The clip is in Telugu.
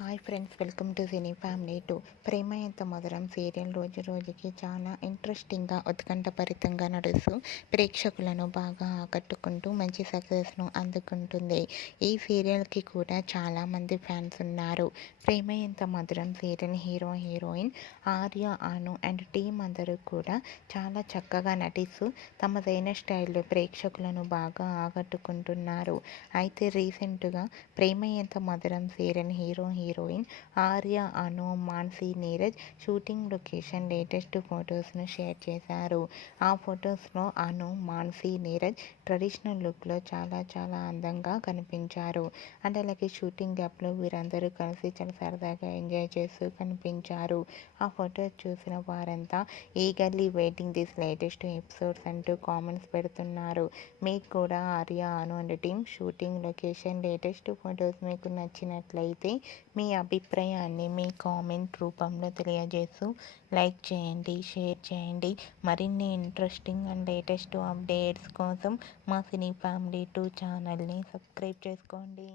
Hi friends, welcome to cine family 2. Prema Entha Madhuram serial రోజు రోజుకి చాలా ఇంట్రెస్టింగ్గా ఉత్కంఠభరితంగా నడుస్తూ ప్రేక్షకులను బాగా ఆకట్టుకుంటూ మంచి సక్సెస్ను అందుకుంటుంది. ఈ సీరియల్కి కూడా చాలామంది ఫ్యాన్స్ ఉన్నారు. ప్రేమ Entha Madhuram serial hero heroine Arya, Anu and team అందరూ కూడా చాలా చక్కగా నటిస్తూ తమదైన స్టైల్లో ప్రేక్షకులను బాగా ఆకట్టుకుంటున్నారు. అయితే రీసెంట్గా Prema Entha Madhuram serial hero heroine Arya, Anu, Mansi, Neeraj shooting location latest ఫొటోస్ను షేర్ చేశారు. ఆ ఫొటోస్లో అను, మాన్సీ, నీరజ్ ట్రెడిషనల్ లుక్లో చాలా అందంగా కనిపించారు. అండ్ అలాగే షూటింగ్ గ్యాప్లో వీరందరూ కలిసి చాలా సరదాగా ఎంజాయ్ చేస్తూ కనిపించారు. ఆ ఫొటోస్ చూసిన వారంతా eagerly waiting this latest episodes అంటూ కామెంట్స్ పెడుతున్నారు. మీకు కూడా Arya, Anu and team shooting location latest photos మీకు నచ్చినట్లయితే మీ అభిప్రాయాన్ని మీ కామెంట్ రూపంలో తెలియజేస్తూ లైక్ చేయండి, షేర్ చేయండి. మరిన్ని ఇంట్రెస్టింగ్ అండ్ లేటెస్ట్ అప్డేట్స్ కోసం మా సినీ ఫ్యామిలీ 2 ఛానల్ని సబ్స్క్రైబ్ చేసుకోండి.